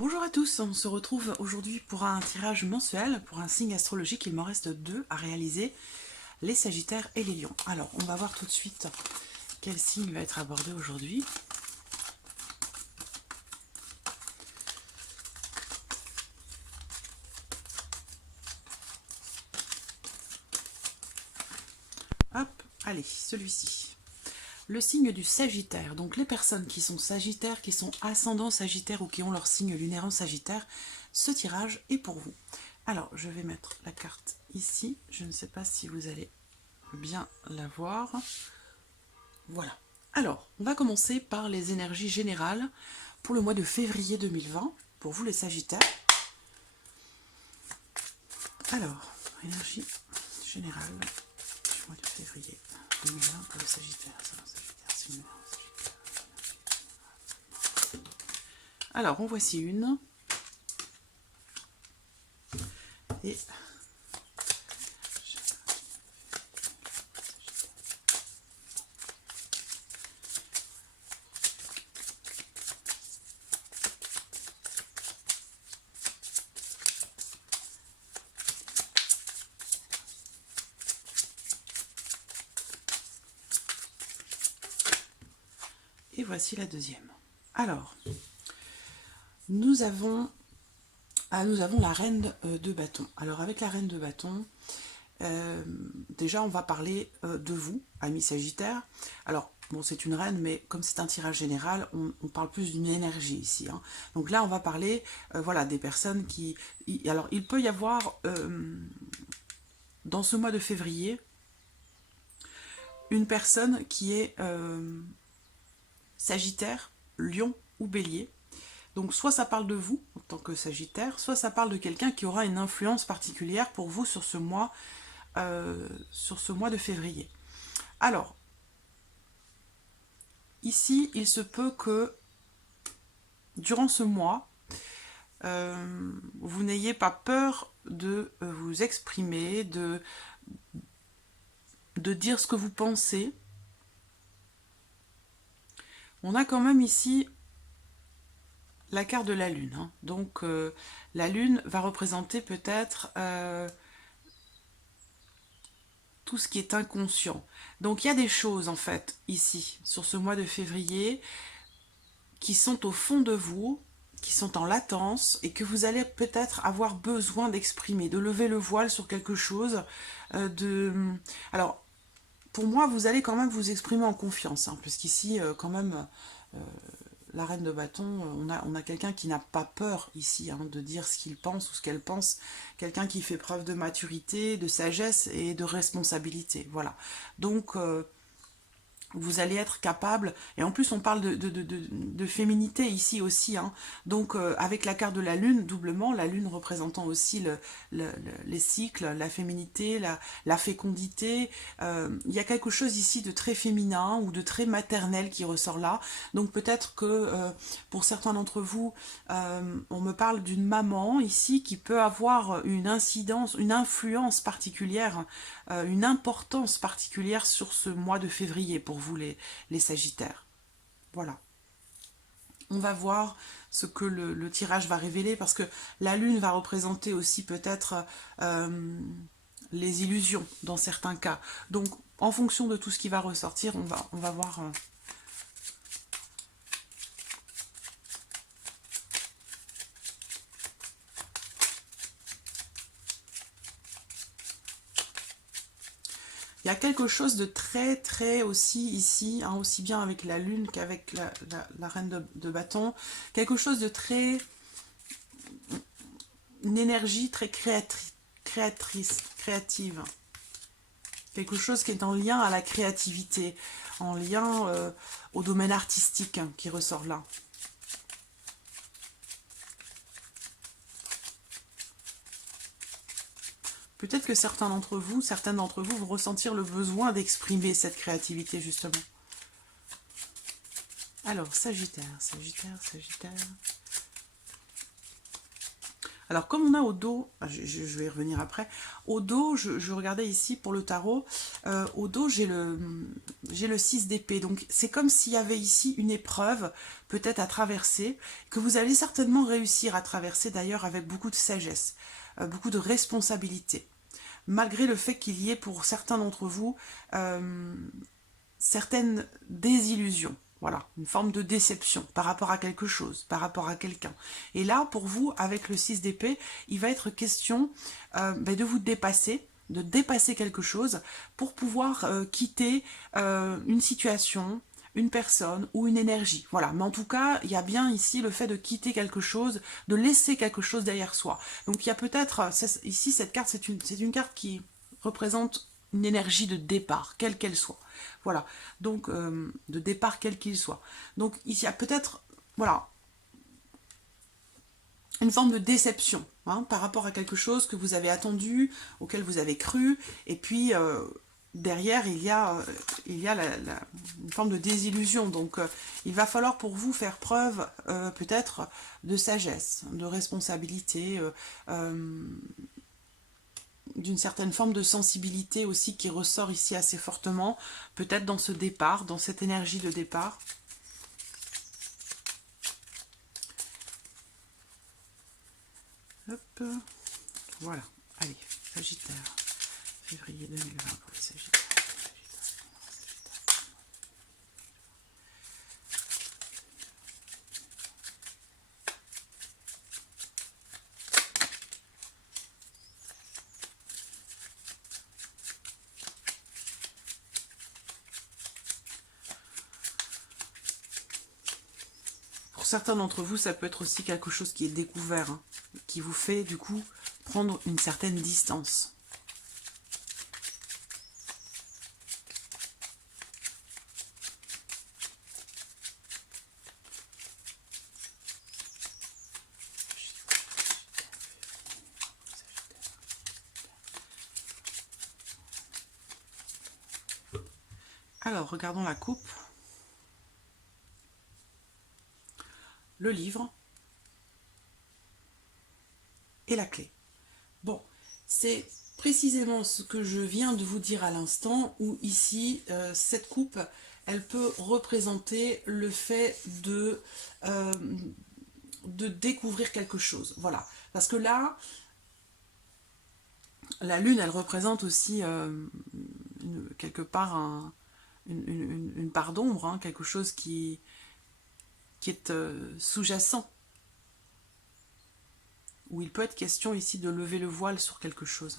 Bonjour à tous, on se retrouve aujourd'hui pour un tirage mensuel, pour un signe astrologique. Il m'en reste deux à réaliser, les Sagittaires et les Lions. Alors, on va voir tout de suite quel signe va être abordé aujourd'hui. Hop, allez, celui-ci. Le signe du Sagittaire. Donc les personnes qui sont Sagittaires, qui sont ascendants Sagittaires ou qui ont leur signe lunaire en Sagittaire, ce tirage est pour vous. Alors, je vais mettre la carte ici. Je ne sais pas si vous allez bien la voir. Voilà. Alors, on va commencer par les énergies générales pour le mois de février 2020, pour vous les Sagittaires. Alors, énergie générale du mois de février 2020 pour les Sagittaires. Alors, en voici une. Et voici la deuxième. Alors, nous avons la reine de bâton. Alors, avec la reine de bâton, déjà, on va parler de vous, amis Sagittaires. Alors, bon, c'est une reine, mais comme c'est un tirage général, on parle plus d'une énergie ici. Hein. Donc là, on va parler voilà, des personnes qui... Alors, il peut y avoir, dans ce mois de février, une personne qui est Sagittaire, Lion ou Bélier. Donc soit ça parle de vous en tant que Sagittaire, soit ça parle de quelqu'un qui aura une influence particulière pour vous sur ce mois de février. Alors, ici, il se peut que durant ce mois, vous n'ayez pas peur de vous exprimer, de dire ce que vous pensez. On a quand même ici la carte de la Lune. Hein. Donc, la Lune va représenter peut-être tout ce qui est inconscient. Donc, il y a des choses, en fait, ici, sur ce mois de février, qui sont au fond de vous, qui sont en latence, et que vous allez peut-être avoir besoin d'exprimer, de lever le voile sur quelque chose. Alors, pour moi, vous allez quand même vous exprimer en confiance, hein, parce qu'ici, quand même... la reine de bâton, on a quelqu'un qui n'a pas peur ici hein, de dire ce qu'il pense ou ce qu'elle pense, quelqu'un qui fait preuve de maturité, de sagesse et de responsabilité, voilà. Donc, vous allez être capable, et en plus on parle de féminité ici aussi, hein. Donc avec la carte de la lune, doublement, la lune représentant aussi les cycles, la féminité, la fécondité, il y a quelque chose ici de très féminin ou de très maternel qui ressort là, donc peut-être que pour certains d'entre vous, on me parle d'une maman ici qui peut avoir une incidence, une influence particulière, une importance particulière sur ce mois de février pour vous les Sagittaires. Voilà. On va voir ce que le tirage va révéler parce que la Lune va représenter aussi peut-être les illusions dans certains cas. Donc en fonction de tout ce qui va ressortir, on va voir... Il y a quelque chose de très aussi ici, hein, aussi bien avec la lune qu'avec la reine de bâton. Quelque chose de très... Une énergie très créative. Quelque chose qui est en lien à la créativité, en lien au domaine artistique hein, qui ressort là. Peut-être que certaines d'entre vous vont ressentir le besoin d'exprimer cette créativité, justement. Alors, Sagittaire. Alors, comme on a au dos, je vais y revenir après, au dos, je regardais ici pour le tarot, au dos, j'ai le 6 d'épée. Donc, c'est comme s'il y avait ici une épreuve, peut-être à traverser, que vous allez certainement réussir à traverser, d'ailleurs, avec beaucoup de sagesse, beaucoup de responsabilité. Malgré le fait qu'il y ait, pour certains d'entre vous, certaines désillusions. Voilà, une forme de déception par rapport à quelque chose, par rapport à quelqu'un. Et là, pour vous, avec le 6 d'épée, il va être question de vous dépasser, de dépasser quelque chose pour pouvoir quitter une situation, une personne ou une énergie. Voilà, mais en tout cas, il y a bien ici le fait de quitter quelque chose, de laisser quelque chose derrière soi. Donc il y a peut-être, ici cette carte, c'est une carte qui représente une énergie de départ, quelle qu'elle soit. Voilà, donc de départ quel qu'il soit. Donc il y a peut-être, voilà, une forme de déception par rapport à quelque chose que vous avez attendu, auquel vous avez cru, et puis derrière il y a une forme de désillusion. Donc il va falloir pour vous faire preuve peut-être de sagesse, de responsabilité, d'une certaine forme de sensibilité aussi qui ressort ici assez fortement, peut-être dans ce départ, dans cette énergie de départ. Hop, voilà, allez, Sagittaire, février 2020 pour les Sagittaires. Pour certains d'entre vous, ça peut être aussi quelque chose qui est découvert, qui vous fait du coup prendre une certaine distance. Alors, regardons la coupe. Le livre et la clé. Bon, c'est précisément ce que je viens de vous dire à l'instant, où ici, cette coupe, elle peut représenter le fait de découvrir quelque chose. Voilà, parce que là, la lune, elle représente aussi quelque part une part d'ombre, quelque chose qui est sous-jacent, où il peut être question ici de lever le voile sur quelque chose.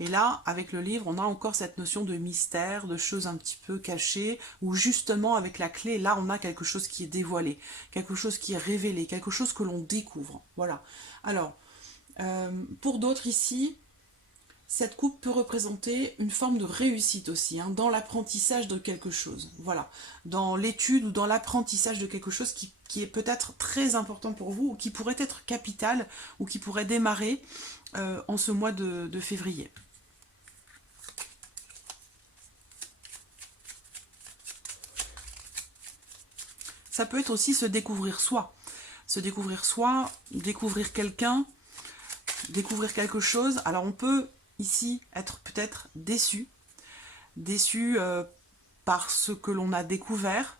Et là, avec le livre, on a encore cette notion de mystère, de choses un petit peu cachées, où justement, avec la clé, là, on a quelque chose qui est dévoilé, quelque chose qui est révélé, quelque chose que l'on découvre. Voilà. Alors, pour d'autres ici, cette coupe peut représenter une forme de réussite aussi, dans l'apprentissage de quelque chose. Voilà. Dans l'étude ou dans l'apprentissage de quelque chose qui est peut-être très important pour vous, ou qui pourrait être capital, ou qui pourrait démarrer en ce mois de février. Ça peut être aussi se découvrir soi. Se découvrir soi, découvrir quelqu'un, découvrir quelque chose. Alors on peut ici être peut-être déçu. Déçu par ce que l'on a découvert.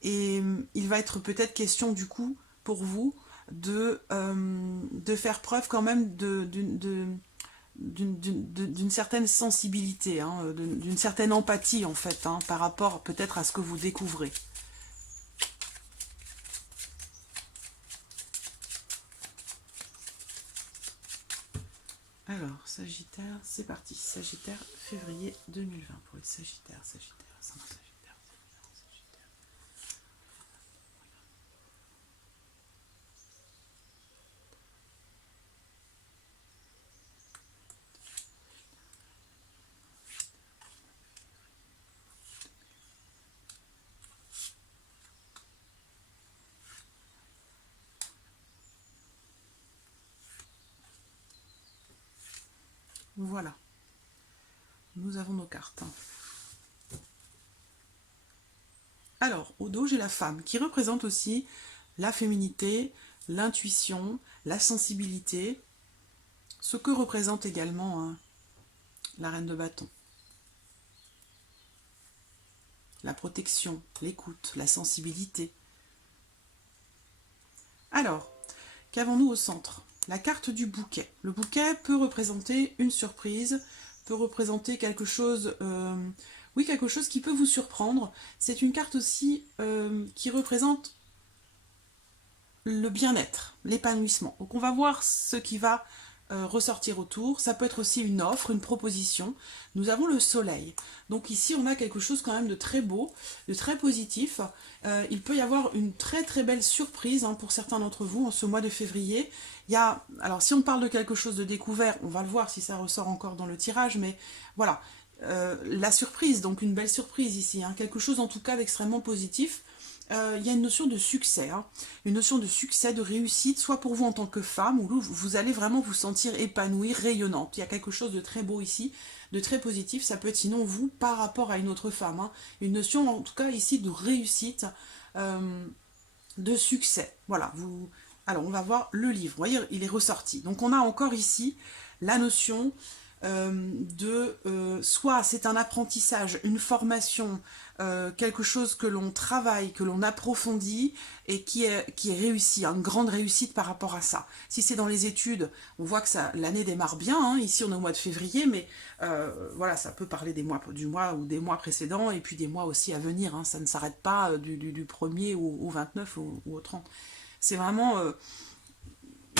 Et il va être peut-être question du coup pour vous de faire preuve quand même d'une certaine sensibilité, d'une certaine empathie en fait, par rapport peut-être à ce que vous découvrez. Alors, Sagittaire, c'est parti. Sagittaire, février 2020 pour les Sagittaires, Sagittaire, Sagittaire. Voilà. Nous avons nos cartes. Alors, au dos, j'ai la femme, qui représente aussi la féminité, l'intuition, la sensibilité, ce que représente également hein, la reine de bâton. La protection, l'écoute, la sensibilité. Alors, qu'avons-nous au centre? La carte du bouquet. Le bouquet peut représenter une surprise, peut représenter quelque chose, oui, quelque chose qui peut vous surprendre. C'est une carte aussi qui représente le bien-être, l'épanouissement. Donc on va voir ce qui va ressortir autour. Ça peut être aussi une offre, une proposition. Nous avons le soleil. Donc ici, on a quelque chose quand même de très beau, de très positif. Il peut y avoir une très très belle surprise hein, pour certains d'entre vous en ce mois de février. Il y a, alors si on parle de quelque chose de découvert, on va le voir si ça ressort encore dans le tirage, mais voilà. La surprise, donc une belle surprise ici, hein, quelque chose en tout cas d'extrêmement positif. Il y a une notion de succès, hein, une notion de succès, de réussite, soit pour vous en tant que femme, où vous allez vraiment vous sentir épanouie, rayonnante. Il y a quelque chose de très beau ici, de très positif. Ça peut être sinon vous par rapport à une autre femme. Hein, une notion en tout cas ici de réussite, de succès. Voilà, vous... Alors on va voir le livre, vous voyez, il est ressorti. Donc on a encore ici la notion soit c'est un apprentissage, une formation, quelque chose que l'on travaille, que l'on approfondit et qui est réussi, une grande réussite par rapport à ça. Si c'est dans les études, on voit que l'année démarre bien, hein. Ici on est au mois de février, mais voilà, ça peut parler du mois ou des mois précédents et puis des mois aussi à venir, hein. Ça ne s'arrête pas du 1er au 29 ou au 30. C'est vraiment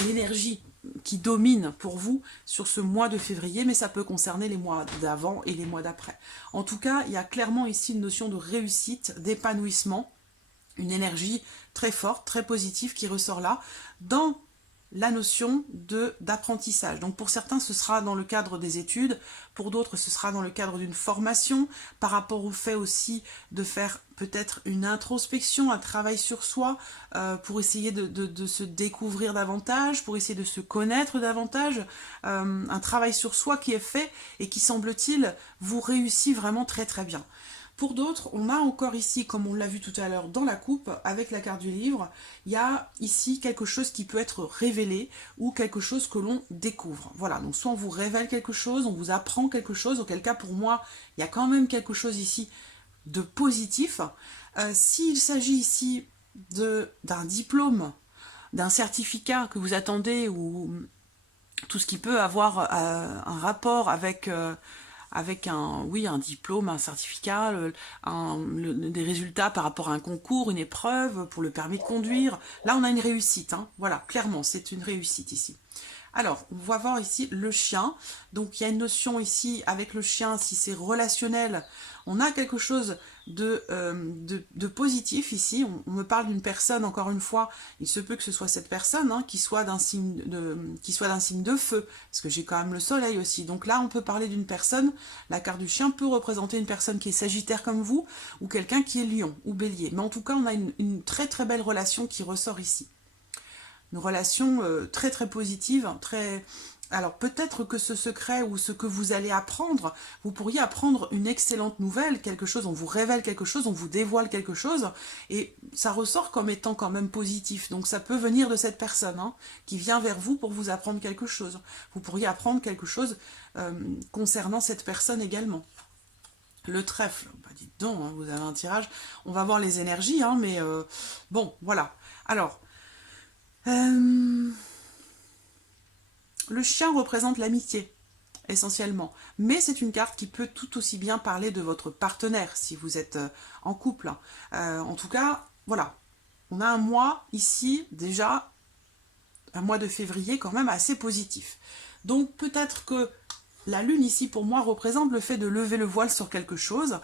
l'énergie qui domine pour vous sur ce mois de février, mais ça peut concerner les mois d'avant et les mois d'après. En tout cas, il y a clairement ici une notion de réussite, d'épanouissement, une énergie très forte, très positive qui ressort là, dans la notion d'apprentissage. Donc pour certains, ce sera dans le cadre des études, pour d'autres, ce sera dans le cadre d'une formation, par rapport au fait aussi de faire peut-être une introspection, un travail sur soi, pour essayer de se découvrir davantage, pour essayer de se connaître davantage, un travail sur soi qui est fait et qui, semble-t-il, vous réussit vraiment très très bien. Pour d'autres, on a encore ici, comme on l'a vu tout à l'heure dans la coupe, avec la carte du livre, il y a ici quelque chose qui peut être révélé ou quelque chose que l'on découvre. Voilà, donc soit on vous révèle quelque chose, on vous apprend quelque chose, auquel cas pour moi, il y a quand même quelque chose ici de positif. S'il s'agit ici d'un diplôme, d'un certificat que vous attendez ou tout ce qui peut avoir un rapport avec un diplôme, un certificat, des résultats par rapport à un concours, une épreuve pour le permis de conduire. Là, on a une réussite, hein. Voilà, clairement, c'est une réussite ici. Alors, on va voir ici le chien. Donc, il y a une notion ici avec le chien, si c'est relationnel, on a quelque chose de positif ici. On me parle d'une personne, encore une fois, il se peut que ce soit cette personne hein, qui soit d'un signe de feu, parce que j'ai quand même le soleil aussi. Donc là, on peut parler d'une personne, la carte du chien peut représenter une personne qui est sagittaire comme vous, ou quelqu'un qui est lion ou bélier. Mais en tout cas, on a une très très belle relation qui ressort ici. Une relation très très positive, très... Alors peut-être que ce secret ou ce que vous allez apprendre, vous pourriez apprendre une excellente nouvelle, quelque chose, on vous révèle quelque chose, on vous dévoile quelque chose, et ça ressort comme étant quand même positif. Donc ça peut venir de cette personne hein, qui vient vers vous pour vous apprendre quelque chose. Vous pourriez apprendre quelque chose concernant cette personne également. Le trèfle, bah dites donc, hein, vous avez un tirage, on va voir les énergies, hein, mais bon, voilà. Alors... le chien représente l'amitié, essentiellement. Mais c'est une carte qui peut tout aussi bien parler de votre partenaire, si vous êtes en couple. En tout cas, voilà. On a un mois ici, déjà, un mois de février quand même assez positif. Donc peut-être que la lune ici, pour moi, représente le fait de lever le voile sur quelque chose,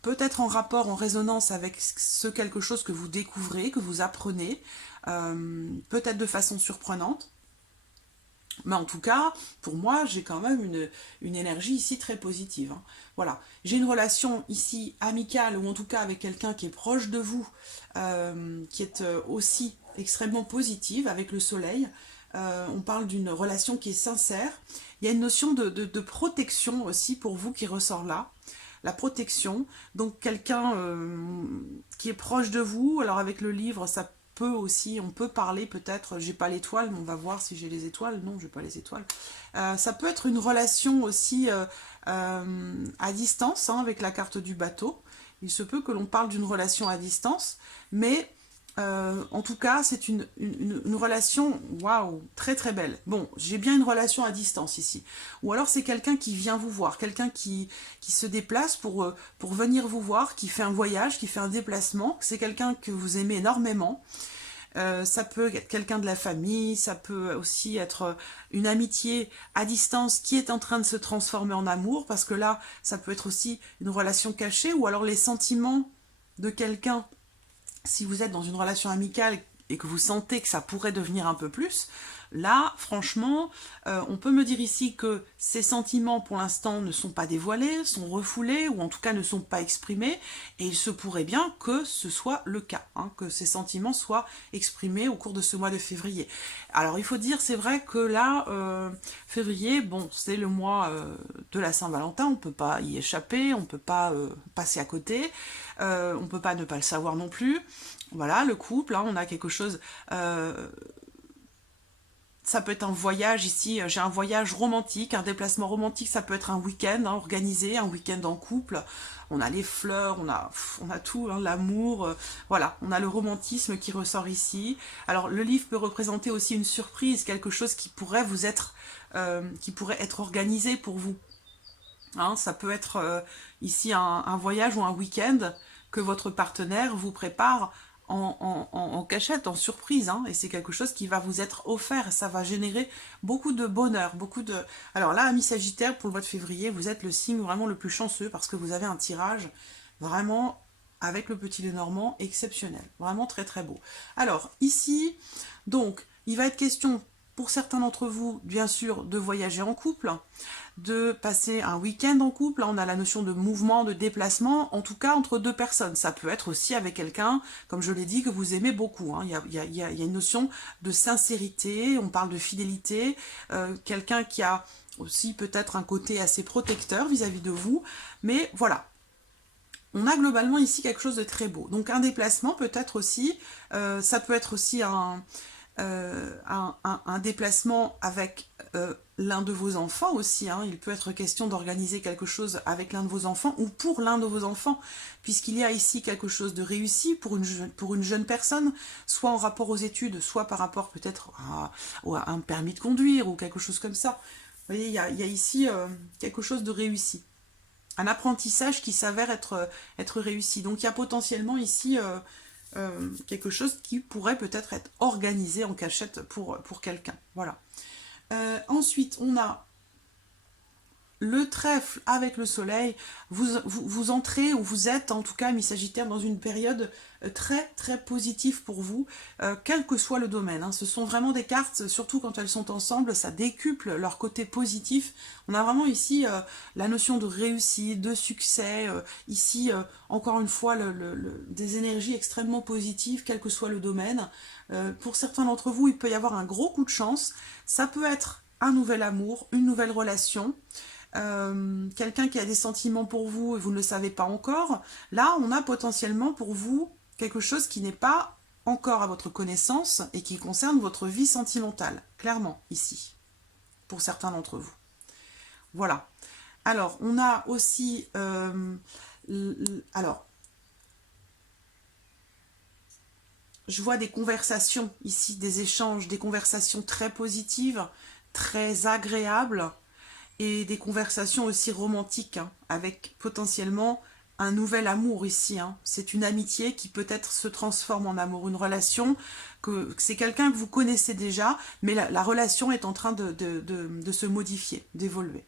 peut-être en rapport, en résonance avec ce quelque chose que vous découvrez, que vous apprenez, peut-être de façon surprenante. Mais en tout cas, pour moi, j'ai quand même une énergie ici très positive. Hein. Voilà. J'ai une relation ici amicale, ou en tout cas avec quelqu'un qui est proche de vous, qui est aussi extrêmement positive avec le soleil. On parle d'une relation qui est sincère. Il y a une notion de protection aussi pour vous qui ressort là. La protection, donc quelqu'un qui est proche de vous, alors avec le livre, ça peut aussi, on peut parler peut-être, j'ai pas l'étoile, mais on va voir si j'ai les étoiles. Non, j'ai pas les étoiles. Ça peut être une relation aussi à distance, hein, avec la carte du bateau. Il se peut que l'on parle d'une relation à distance, mais en tout cas, c'est une relation, waouh, très très belle. Bon, j'ai bien une relation à distance ici. Ou alors c'est quelqu'un qui vient vous voir, quelqu'un qui se déplace pour venir vous voir, qui fait un voyage, qui fait un déplacement. C'est quelqu'un que vous aimez énormément. Ça peut être quelqu'un de la famille, ça peut aussi être une amitié à distance qui est en train de se transformer en amour, parce que là, ça peut être aussi une relation cachée, ou alors les sentiments de quelqu'un, si vous êtes dans une relation amicale et que vous sentez que ça pourrait devenir un peu plus, là, franchement, on peut me dire ici que ces sentiments, pour l'instant, ne sont pas dévoilés, sont refoulés, ou en tout cas ne sont pas exprimés, et il se pourrait bien que ce soit le cas, hein, que ces sentiments soient exprimés au cours de ce mois de février. Alors, il faut dire, c'est vrai que là, février, bon, c'est le mois de la Saint-Valentin, on ne peut pas y échapper, on ne peut pas passer à côté, on ne peut pas ne pas le savoir non plus. Voilà, le couple, hein, on a quelque chose... ça peut être un voyage ici, j'ai un voyage romantique, un déplacement romantique, ça peut être un week-end, hein, organisé, un week-end en couple. On a les fleurs, on a tout, hein, l'amour, voilà, on a le romantisme qui ressort ici. Alors le livre peut représenter aussi une surprise, quelque chose qui pourrait être organisé pour vous. Hein, ça peut être ici un voyage ou un week-end que votre partenaire vous prépare en cachette, en surprise, hein, et c'est quelque chose qui va vous être offert, ça va générer beaucoup de bonheur, beaucoup de... Alors là, amis Sagittaire, pour le mois de février, vous êtes le signe vraiment le plus chanceux, parce que vous avez un tirage vraiment, avec le petit Lenormand, exceptionnel, vraiment très très beau. Alors, ici, donc, il va être question, pour certains d'entre vous, bien sûr, de voyager en couple, de passer un week-end en couple. Là, on a la notion de mouvement, de déplacement, en tout cas entre deux personnes. Ça peut être aussi avec quelqu'un, comme je l'ai dit, que vous aimez beaucoup. Hein. Il y a une notion de sincérité, on parle de fidélité, quelqu'un qui a aussi peut-être un côté assez protecteur vis-à-vis de vous. Mais voilà, on a globalement ici quelque chose de très beau. Donc un déplacement peut-être aussi, ça peut être aussi un déplacement avec l'un de vos enfants aussi, hein. Il peut être question d'organiser quelque chose avec l'un de vos enfants ou pour l'un de vos enfants, puisqu'il y a ici quelque chose de réussi pour une jeune personne, soit en rapport aux études, soit par rapport peut-être à un permis de conduire ou quelque chose comme ça. Vous voyez, il y a ici quelque chose de réussi. Un apprentissage qui s'avère être réussi. Donc il y a potentiellement ici quelque chose qui pourrait peut-être être organisé en cachette pour quelqu'un. Voilà. Ensuite, on a le trèfle avec le soleil. Vous entrez, ou vous êtes en tout cas, mi Sagittaire, dans une période très très positive pour vous, quel que soit le domaine. Hein. Ce sont vraiment des cartes, surtout quand elles sont ensemble, ça décuple leur côté positif. On a vraiment ici la notion de réussite, de succès, ici encore une fois des énergies extrêmement positives, quel que soit le domaine. Pour certains d'entre vous, il peut y avoir un gros coup de chance. Ça peut être un nouvel amour, une nouvelle relation. Quelqu'un qui a des sentiments pour vous et vous ne le savez pas encore, là on a potentiellement pour vous quelque chose qui n'est pas encore à votre connaissance et qui concerne votre vie sentimentale, clairement ici, pour certains d'entre vous. Voilà. Alors on a aussi alors je vois des conversations ici, des échanges, des conversations très positives, très agréables, et des conversations aussi romantiques, hein, avec potentiellement un nouvel amour ici. Hein. C'est une amitié qui peut-être se transforme en amour, une relation, que c'est quelqu'un que vous connaissez déjà, mais la relation est en train de se modifier, d'évoluer.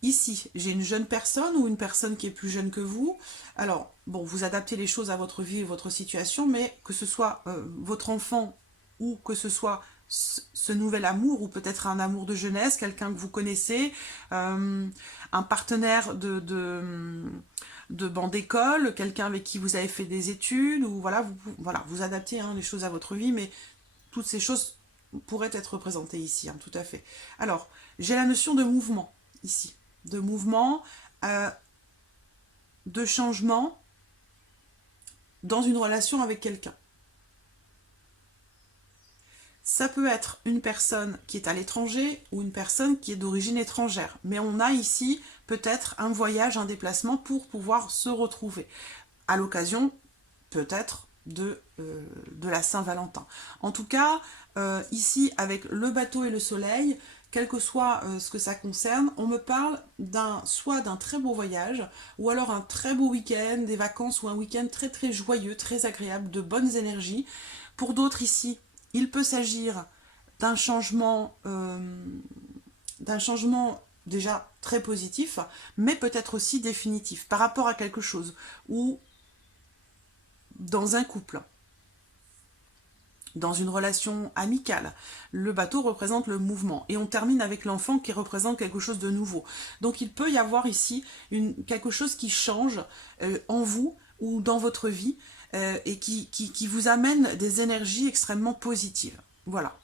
Ici, j'ai une jeune personne ou une personne qui est plus jeune que vous. Alors, bon, vous adaptez les choses à votre vie et votre situation, mais que ce soit votre enfant ou que ce soit ce nouvel amour, ou peut-être un amour de jeunesse, quelqu'un que vous connaissez, un partenaire de banc d'école, quelqu'un avec qui vous avez fait des études, ou voilà, vous adaptez, hein, les choses à votre vie, mais toutes ces choses pourraient être représentées ici, hein, tout à fait. Alors, j'ai la notion de mouvement, ici. De mouvement, de changement, dans une relation avec quelqu'un. Ça peut être une personne qui est à l'étranger ou une personne qui est d'origine étrangère. Mais on a ici peut-être un voyage, un déplacement pour pouvoir se retrouver. À l'occasion, peut-être, de la Saint-Valentin. En tout cas, ici, avec le bateau et le soleil, quel que soit ce que ça concerne, on me parle soit d'un très beau voyage, ou alors un très beau week-end, des vacances, ou un week-end très très joyeux, très agréable, de bonnes énergies. Pour d'autres ici, il peut s'agir d'un changement déjà très positif, mais peut-être aussi définitif, par rapport à quelque chose, ou dans un couple, dans une relation amicale. Le bateau représente le mouvement. Et on termine avec l'enfant qui représente quelque chose de nouveau. Donc il peut y avoir ici quelque chose qui change en vous ou dans votre vie et qui vous amène des énergies extrêmement positives. Voilà.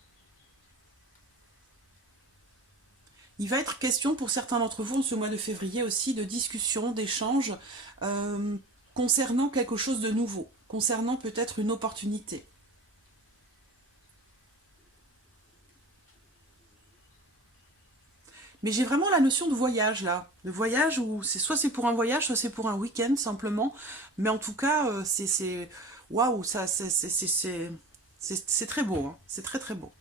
Il va être question pour certains d'entre vous en ce mois de février aussi de discussions, d'échanges concernant quelque chose de nouveau, concernant peut-être une opportunité. Mais j'ai vraiment la notion de voyage là. De voyage où soit c'est pour un voyage, soit c'est pour un week-end simplement. Mais en tout cas, c'est waouh, ça c'est très beau, hein. C'est très très beau.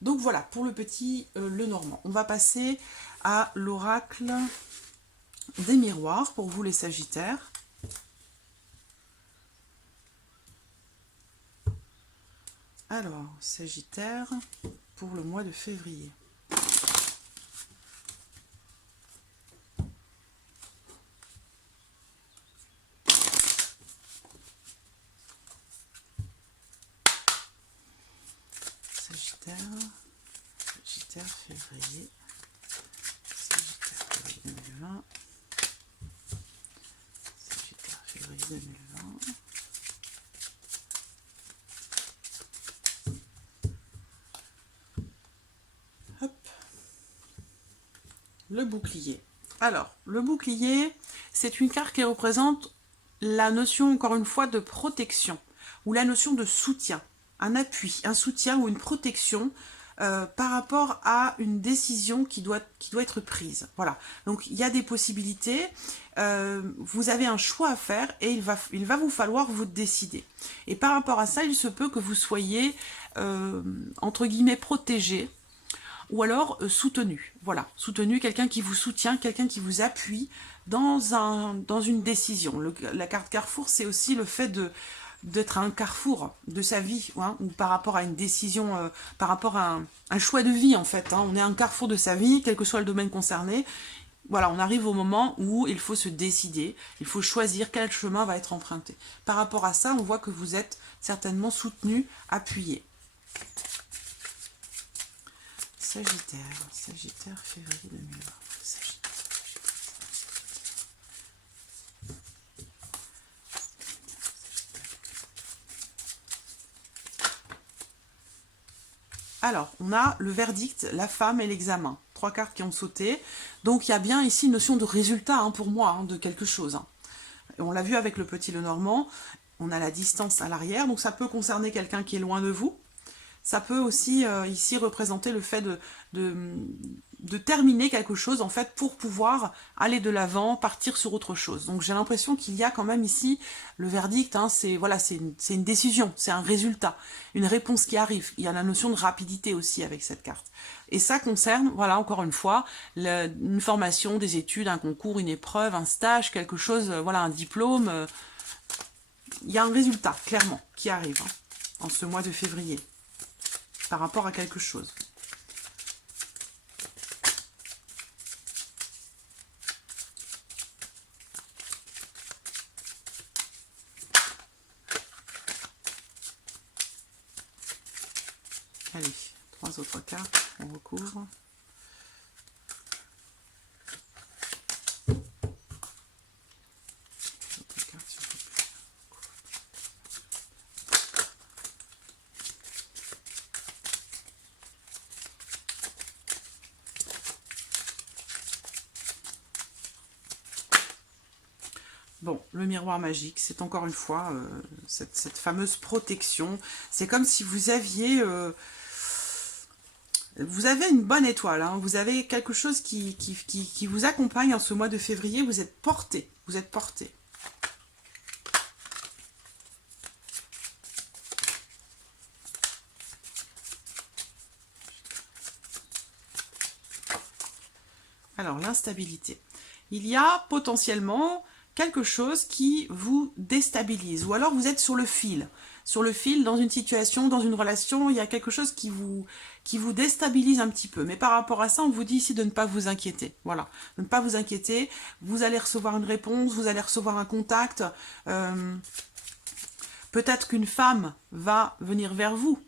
Donc voilà pour le petit Lenormand. On va passer à l'oracle des miroirs pour vous les Sagittaires. Alors, Sagittaire pour le mois de février. Sagittaire février. Sagittaire février 2020. Sagittaire février 2020. Hop. Le bouclier. Alors, le bouclier, c'est une carte qui représente la notion, encore une fois, de protection ou la notion de soutien, un appui, un soutien ou une protection par rapport à une décision qui doit être prise. Voilà. Donc, il y a des possibilités. Vous avez un choix à faire et il va vous falloir vous décider. Et par rapport à ça, il se peut que vous soyez, entre guillemets, protégé ou alors soutenu. Voilà, soutenu, quelqu'un qui vous soutient, quelqu'un qui vous appuie dans une décision. La carte Carrefour, c'est aussi le fait d'être à un carrefour de sa vie, hein, ou par rapport à une décision, par rapport à un choix de vie en fait. Hein. On est à un carrefour de sa vie, quel que soit le domaine concerné. Voilà, on arrive au moment où il faut se décider, il faut choisir quel chemin va être emprunté. Par rapport à ça, on voit que vous êtes certainement soutenu, appuyé. Sagittaire, février 2020. Alors, on a le verdict, la femme et l'examen. 3 cartes qui ont sauté. Donc, il y a bien ici une notion de résultat hein, pour moi, hein, de quelque chose. Hein. On l'a vu avec le petit Lenormand. On a la distance à l'arrière. Donc, ça peut concerner quelqu'un qui est loin de vous. Ça peut aussi ici représenter le fait de terminer quelque chose en fait pour pouvoir aller de l'avant, partir sur autre chose. Donc j'ai l'impression qu'il y a quand même ici le verdict, hein, c'est voilà, c'est une décision, c'est un résultat, une réponse qui arrive. Il y a la notion de rapidité aussi avec cette carte. Et ça concerne, voilà, encore une fois, une formation, des études, un concours, une épreuve, un stage, quelque chose, voilà, un diplôme. Il y a un résultat, clairement, qui arrive hein, en ce mois de février. Par rapport à quelque chose. Allez, 3 autres cartes, on recouvre. le miroir magique, c'est encore une fois cette fameuse protection. C'est comme si vous aviez... vous avez une bonne étoile, hein. Vous avez quelque chose qui vous accompagne en ce mois de février. Vous êtes porté, vous êtes porté. Alors, l'instabilité. Il y a potentiellement quelque chose qui vous déstabilise. Ou alors vous êtes sur le fil. Sur le fil, dans une situation, dans une relation, il y a quelque chose qui vous déstabilise un petit peu. Mais par rapport à ça, on vous dit ici de ne pas vous inquiéter. Voilà, de ne pas vous inquiéter. Vous allez recevoir une réponse, vous allez recevoir un contact. Peut-être qu'une femme va venir vers vous.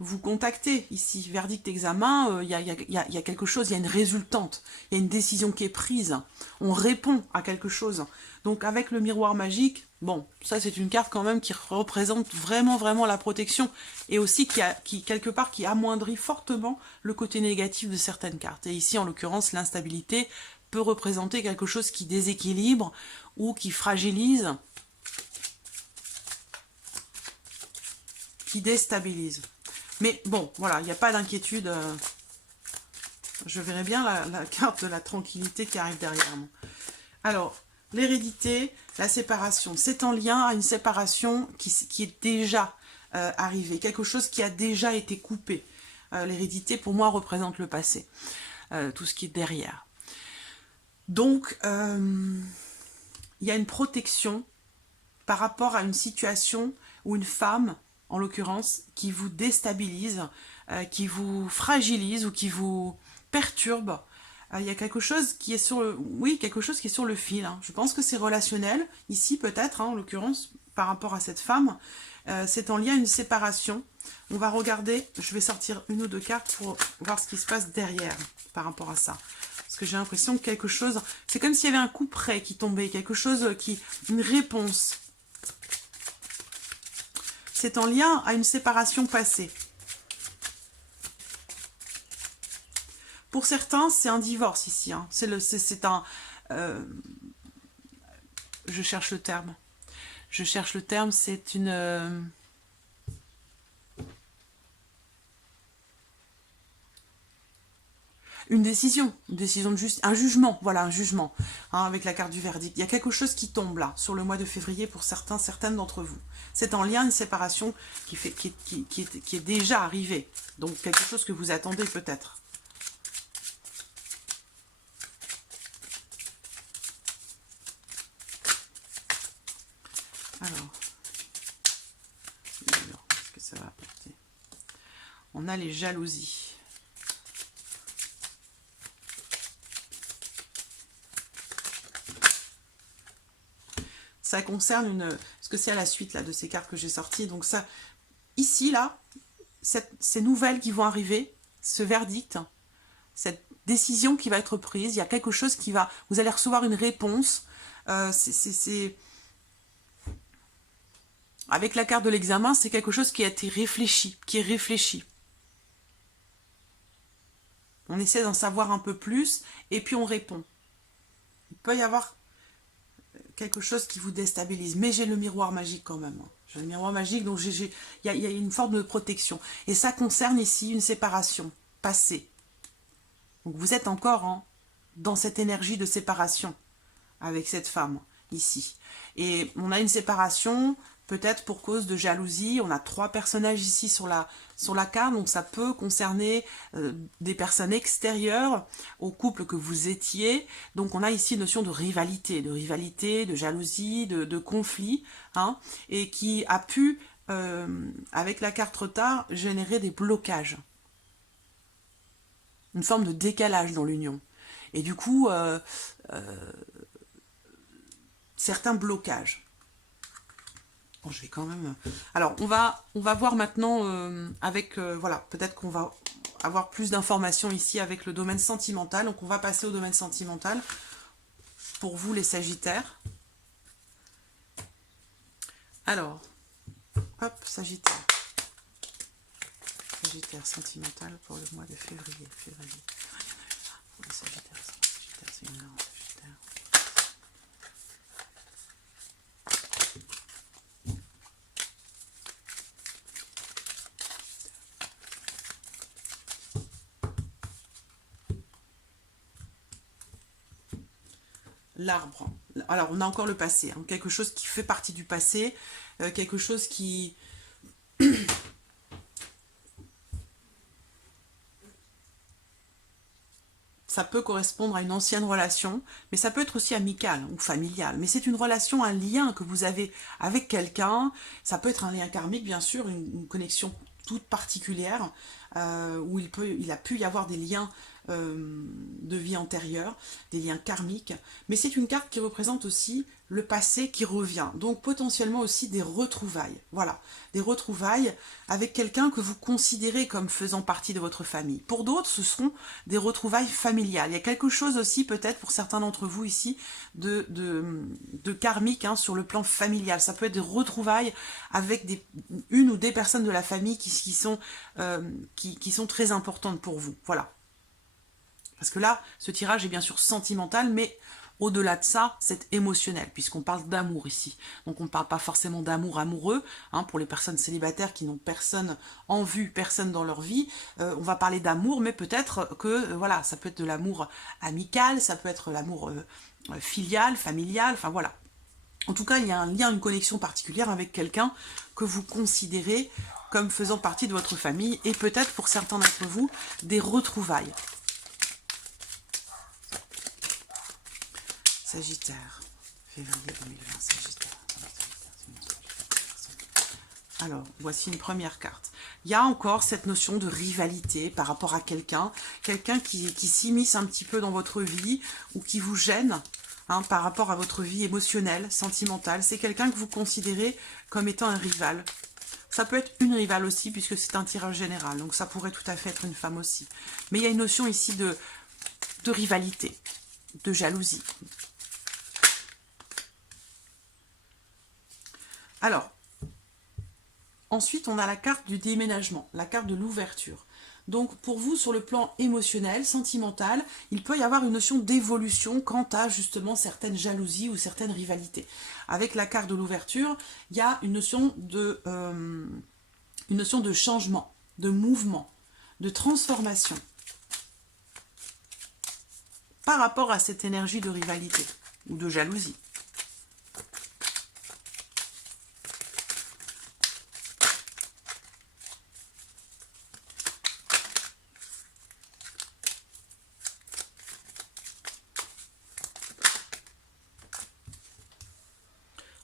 Vous contactez ici, verdict examen, il y a quelque chose, il y a une résultante, il y a une décision qui est prise, on répond à quelque chose. Donc avec le miroir magique, bon, ça c'est une carte quand même qui représente vraiment la protection, et aussi qui quelque part qui amoindrit fortement le côté négatif de certaines cartes. Et ici en l'occurrence l'instabilité peut représenter quelque chose qui déséquilibre ou qui fragilise, qui déstabilise. Mais bon, voilà, il n'y a pas d'inquiétude. Je verrai bien la carte de la tranquillité qui arrive derrière moi. Alors, l'hérédité, la séparation, c'est en lien à une séparation qui est déjà arrivée, quelque chose qui a déjà été coupé. L'hérédité, pour moi, représente le passé, tout ce qui est derrière. Donc, il y a une protection par rapport à une situation où une femme, en l'occurrence, qui vous déstabilise, qui vous fragilise ou qui vous perturbe. Il y a quelque chose qui est sur le... Oui, quelque chose qui est sur le fil. Hein. Je pense que c'est relationnel, ici peut-être, hein, en l'occurrence, par rapport à cette femme. C'est en lien à une séparation. On va regarder, je vais sortir une ou deux cartes pour voir ce qui se passe derrière par rapport à ça. Parce que j'ai l'impression que quelque chose... C'est comme s'il y avait un coup près qui tombait, quelque chose qui... Une réponse. C'est en lien à une séparation passée. Pour certains, c'est un divorce ici. Hein. C'est un... je cherche le terme. Je cherche le terme, c'est une... une décision de justice, un jugement, voilà, un jugement, hein, avec la carte du verdict. Il y a quelque chose qui tombe là, sur le mois de février pour certains, certaines d'entre vous. C'est en lien à une séparation qui est déjà arrivée, donc quelque chose que vous attendez peut-être. Alors, qu'est-ce que ça va apporter? On a les jalousies. Ça concerne une... Parce que c'est à la suite là, de ces cartes que j'ai sorties. Donc ça, ici, là, ces nouvelles qui vont arriver, ce verdict, cette décision qui va être prise, il y a quelque chose qui va... Vous allez recevoir une réponse. Avec la carte de l'examen, c'est quelque chose qui a été réfléchi, qui est réfléchi. On essaie d'en savoir un peu plus et puis on répond. Il peut y avoir quelque chose qui vous déstabilise. Mais j'ai le miroir magique quand même. J'ai le miroir magique, donc il y a une forme de protection. Et ça concerne ici une séparation passée. Donc vous êtes encore dans cette énergie de séparation avec cette femme ici. Et on a une séparation peut-être pour cause de jalousie. On a 3 personnages ici sur la carte, donc ça peut concerner des personnes extérieures au couple que vous étiez. Donc on a ici une notion de rivalité, de jalousie, de conflit, hein, et qui a pu, avec la carte retard, générer des blocages. Une forme de décalage dans l'union. Et du coup, certains blocages. Bon, je vais quand même... Alors, on va voir maintenant avec... voilà, peut-être qu'on va avoir plus d'informations ici avec le domaine sentimental. Donc, on va passer au domaine sentimental pour vous, les Sagittaires. Alors, hop, Sagittaire. Sagittaire sentimental pour le mois de février. Les Sagittaires, c'est une heure, Sagittaire. l'arbre. Alors, on a encore le passé, hein, quelque chose qui fait partie du passé, quelque chose qui... Ça peut correspondre à une ancienne relation, mais ça peut être aussi amical ou familial. Mais c'est une relation, un lien que vous avez avec quelqu'un. Ça peut être un lien karmique, bien sûr, une connexion toute particulière, où il a pu y avoir des liens de vie antérieure, des liens karmiques. Mais c'est une carte qui représente aussi le passé qui revient. Donc potentiellement aussi des retrouvailles. Voilà, des retrouvailles avec quelqu'un que vous considérez comme faisant partie de votre famille. Pour d'autres, ce seront des retrouvailles familiales. Il y a quelque chose aussi, peut-être pour certains d'entre vous ici, de karmique, hein, sur le plan familial. Ça peut être des retrouvailles avec une ou des personnes de la famille qui sont très importantes pour vous. Voilà. Parce que là, ce tirage est bien sûr sentimental, mais au-delà de ça, c'est émotionnel, puisqu'on parle d'amour ici. Donc on ne parle pas forcément d'amour amoureux, hein, pour les personnes célibataires qui n'ont personne en vue, personne dans leur vie. On va parler d'amour, mais peut-être que, voilà, ça peut être de l'amour amical, ça peut être l'amour filial, familial, enfin voilà. En tout cas, il y a un lien, une connexion particulière avec quelqu'un que vous considérez comme faisant partie de votre famille, et peut-être pour certains d'entre vous, des retrouvailles. Sagittaire, février 2020, Sagittaire. Alors, voici une première carte. Il y a encore cette notion de rivalité par rapport à quelqu'un qui s'immisce un petit peu dans votre vie ou qui vous gêne, hein, par rapport à votre vie émotionnelle, sentimentale. C'est quelqu'un que vous considérez comme étant un rival. Ça peut être une rivale aussi, puisque c'est un tirage général, donc ça pourrait tout à fait être une femme aussi. Mais il y a une notion ici de rivalité, de jalousie. Alors, ensuite, on a la carte du déménagement, la carte de l'ouverture. Donc, pour vous, sur le plan émotionnel, sentimental, il peut y avoir une notion d'évolution quant à, justement, certaines jalousies ou certaines rivalités. Avec la carte de l'ouverture, il y a une notion de changement, de mouvement, de transformation par rapport à cette énergie de rivalité ou de jalousie.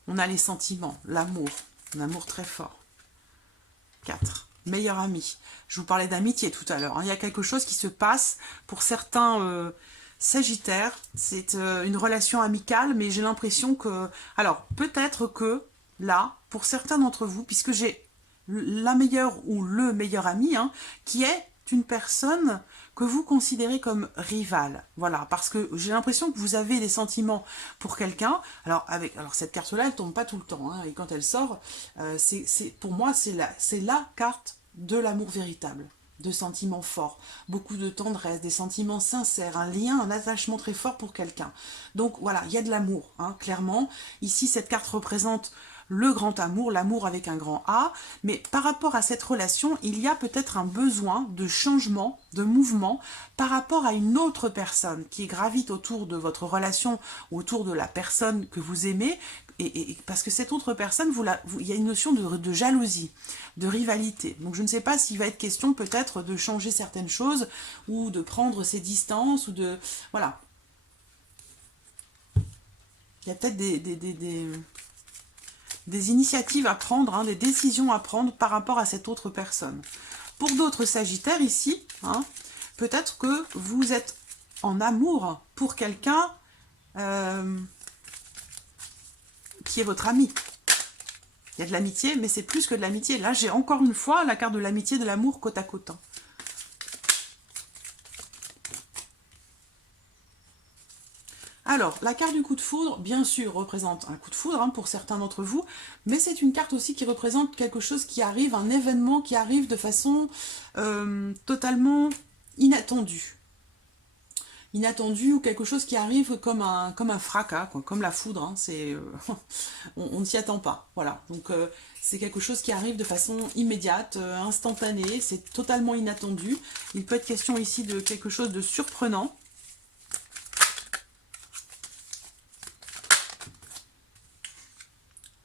On a les sentiments, l'amour, un amour très fort. 4. Meilleur ami. Je vous parlais d'amitié tout à l'heure. Il y a quelque chose qui se passe pour certains Sagittaires. C'est une relation amicale, mais j'ai l'impression que... Alors, peut-être que là, pour certains d'entre vous, puisque j'ai la meilleure ou le meilleur ami, hein, qui est une personne que vous considérez comme rivale. Voilà, parce que j'ai l'impression que vous avez des sentiments pour quelqu'un. Alors, cette carte-là, elle tombe pas tout le temps, hein, et quand elle sort, pour moi, c'est la carte de l'amour véritable, de sentiments forts, beaucoup de tendresse, des sentiments sincères, un lien, un attachement très fort pour quelqu'un. Donc voilà, il y a de l'amour, hein, clairement. Ici, cette carte représente le grand amour, l'amour avec un grand A, mais par rapport à cette relation, il y a peut-être un besoin de changement, de mouvement, par rapport à une autre personne qui gravite autour de votre relation, autour de la personne que vous aimez, et parce que cette autre personne, il y a une notion de jalousie, de rivalité. Donc je ne sais pas s'il va être question peut-être de changer certaines choses, ou de prendre ses distances, ou de... Voilà. Il y a peut-être des initiatives à prendre, hein, des décisions à prendre par rapport à cette autre personne. Pour d'autres Sagittaires ici, hein, peut-être que vous êtes en amour pour quelqu'un qui est votre ami. Il y a de l'amitié, mais c'est plus que de l'amitié. Là, j'ai encore une fois la carte de l'amitié et de l'amour côte à côte. Alors, la carte du coup de foudre, bien sûr, représente un coup de foudre, hein, pour certains d'entre vous, mais c'est une carte aussi qui représente quelque chose qui arrive, un événement qui arrive de façon totalement inattendue. Inattendu, ou quelque chose qui arrive comme un fracas, quoi, comme la foudre, hein, on ne s'y attend pas. Voilà, donc c'est quelque chose qui arrive de façon immédiate, instantanée, c'est totalement inattendu. Il peut être question ici de quelque chose de surprenant.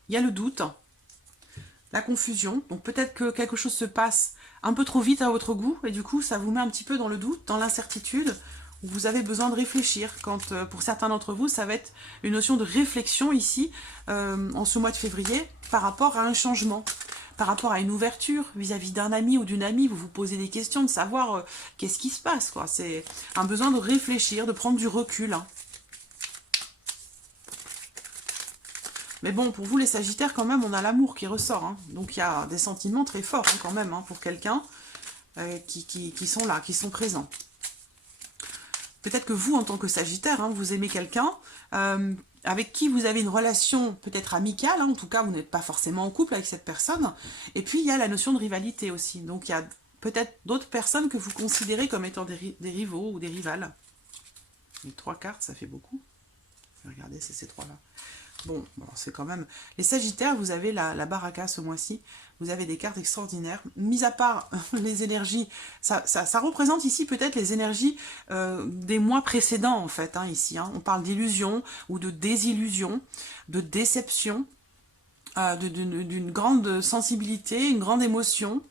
il y a le doute, la confusion. Donc peut-être que quelque chose se passe un peu trop vite à votre goût, et du coup, ça vous met un petit peu dans le doute, dans l'incertitude, où vous avez besoin de réfléchir. Quand, pour certains d'entre vous, ça va être une notion de réflexion ici, en ce mois de février, par rapport à un changement, par rapport à une ouverture vis-à-vis d'un ami ou d'une amie. Vous vous posez des questions, de savoir qu'est-ce qui se passe, quoi. C'est un besoin de réfléchir, de prendre du recul, hein. Mais bon, pour vous les Sagittaires, quand même, on a l'amour qui ressort, hein. Donc il y a des sentiments très forts, hein, quand même, hein, pour quelqu'un qui sont là, qui sont présents. Peut-être que vous, en tant que Sagittaire, hein, vous aimez quelqu'un avec qui vous avez une relation peut-être amicale, hein, en tout cas, vous n'êtes pas forcément en couple avec cette personne. Et puis, il y a la notion de rivalité aussi. Donc, il y a peut-être d'autres personnes que vous considérez comme étant des rivaux ou des rivales. Les 3 cartes, ça fait beaucoup. Regardez, c'est ces 3-là. Bon, c'est quand même... Les Sagittaires, vous avez la baraka ce mois-ci. Vous avez des cartes extraordinaires. Mis à part les énergies, ça représente ici peut-être les énergies des mois précédents, en fait, hein, ici. Hein. On parle d'illusion ou de désillusion, de déception, d'une grande sensibilité, une grande émotion.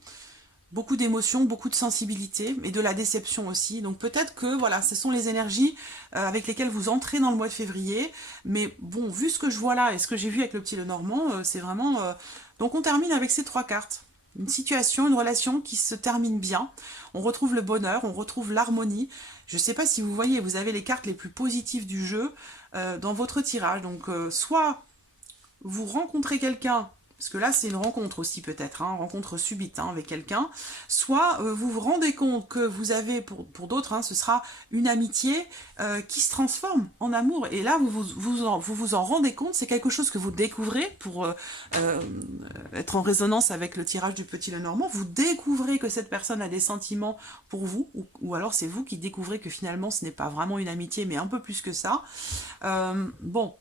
Beaucoup d'émotions, beaucoup de sensibilité et de la déception aussi. Donc peut-être que voilà, ce sont les énergies avec lesquelles vous entrez dans le mois de février. Mais bon, vu ce que je vois là et ce que j'ai vu avec le petit Lenormand, c'est vraiment... Donc on termine avec ces 3 cartes. Une situation, une relation qui se termine bien. On retrouve le bonheur, on retrouve l'harmonie. Je ne sais pas si vous voyez, vous avez les cartes les plus positives du jeu dans votre tirage. Donc soit vous rencontrez quelqu'un, parce que là c'est une rencontre aussi peut-être, hein, rencontre subite avec quelqu'un, soit vous vous rendez compte que vous avez, pour d'autres, hein, ce sera une amitié qui se transforme en amour, et là vous en rendez compte, c'est quelque chose que vous découvrez, pour être en résonance avec le tirage du petit Lenormand, vous découvrez que cette personne a des sentiments pour vous, ou alors c'est vous qui découvrez que finalement ce n'est pas vraiment une amitié, mais un peu plus que ça. Bon,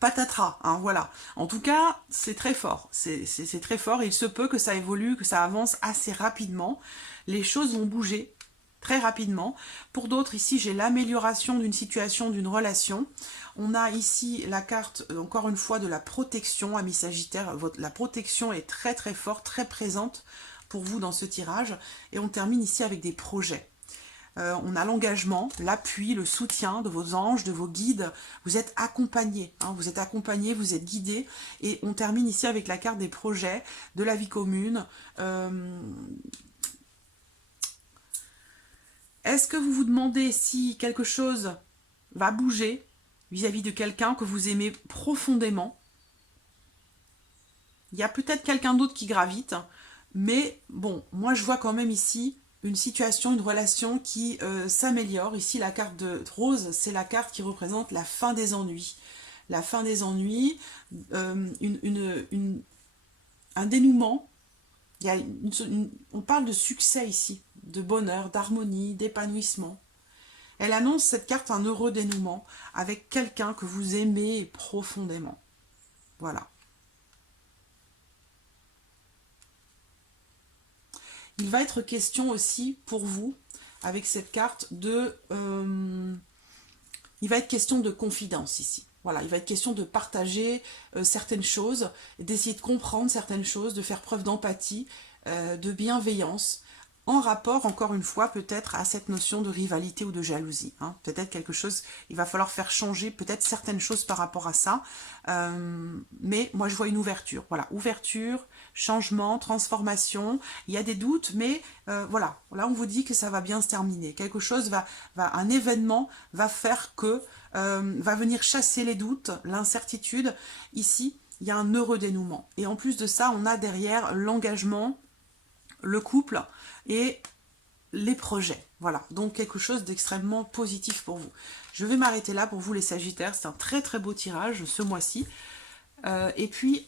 patatras, hein, voilà. En tout cas, c'est très fort. C'est très fort. Il se peut que ça évolue, que ça avance assez rapidement. Les choses vont bouger très rapidement. Pour d'autres, ici, j'ai l'amélioration d'une situation, d'une relation. On a ici la carte, encore une fois, de la protection, amis Sagittaire. La protection est très très forte, très présente pour vous dans ce tirage. Et on termine ici avec des projets. On a l'engagement, l'appui, le soutien de vos anges, de vos guides. Vous êtes accompagnés, hein, vous êtes accompagnés, vous êtes guidés. Et on termine ici avec la carte des projets, de la vie commune. Est-ce que vous vous demandez si quelque chose va bouger vis-à-vis de quelqu'un que vous aimez profondément? Il y a peut-être quelqu'un d'autre qui gravite, mais bon, moi je vois quand même ici une situation, une relation qui s'améliore. Ici, la carte de rose, c'est la carte qui représente la fin des ennuis. La fin des ennuis, un dénouement. Il y a on parle de succès ici, de bonheur, d'harmonie, d'épanouissement. Elle annonce, cette carte, un heureux dénouement avec quelqu'un que vous aimez profondément. Voilà. Il va être question aussi pour vous, avec cette carte, il va être question de confidence ici. Voilà, il va être question de partager certaines choses, d'essayer de comprendre certaines choses, de faire preuve d'empathie, de bienveillance, en rapport, encore une fois, peut-être à cette notion de rivalité ou de jalousie. Hein. Peut-être quelque chose, il va falloir faire changer peut-être certaines choses par rapport à ça. Mais moi, je vois une ouverture. Voilà, ouverture, changement, transformation. Il y a des doutes, mais voilà. Là, on vous dit que ça va bien se terminer. Quelque chose un événement va faire que, va venir chasser les doutes, l'incertitude. Ici, il y a un heureux dénouement. Et en plus de ça, on a derrière l'engagement, le couple et les projets. Voilà, donc quelque chose d'extrêmement positif pour vous. Je vais m'arrêter là pour vous les Sagittaires. C'est un très très beau tirage ce mois-ci. Et puis,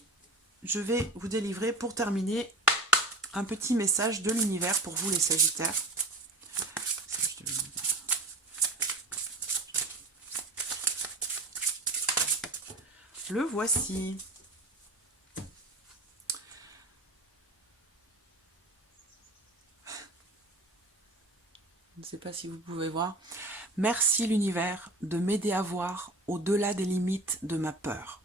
je vais vous délivrer pour terminer un petit message de l'univers pour vous les Sagittaires. Le voici. Je ne sais pas si vous pouvez voir. Merci l'univers de m'aider à voir au-delà des limites de ma peur.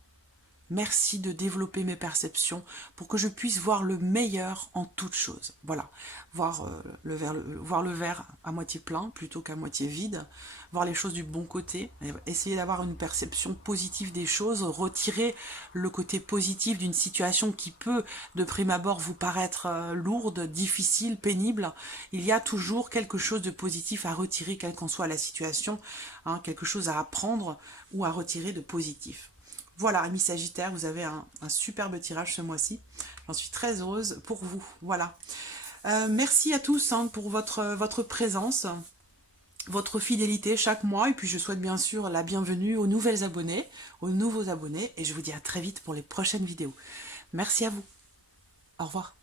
Merci de développer mes perceptions pour que je puisse voir le meilleur en toute chose. Voilà, voir, voir le verre à moitié plein plutôt qu'à moitié vide, voir les choses du bon côté, essayer d'avoir une perception positive des choses, retirer le côté positif d'une situation qui peut de prime abord vous paraître lourde, difficile, pénible. Il y a toujours quelque chose de positif à retirer, quelle qu'en soit la situation, hein, quelque chose à apprendre ou à retirer de positif. Voilà, amis Sagittaires, vous avez un superbe tirage ce mois-ci. J'en suis très heureuse pour vous. Voilà. Merci à tous hein, pour votre présence, votre fidélité chaque mois. Et puis je souhaite bien sûr la bienvenue aux nouvelles abonnés, aux nouveaux abonnés. Et je vous dis à très vite pour les prochaines vidéos. Merci à vous. Au revoir.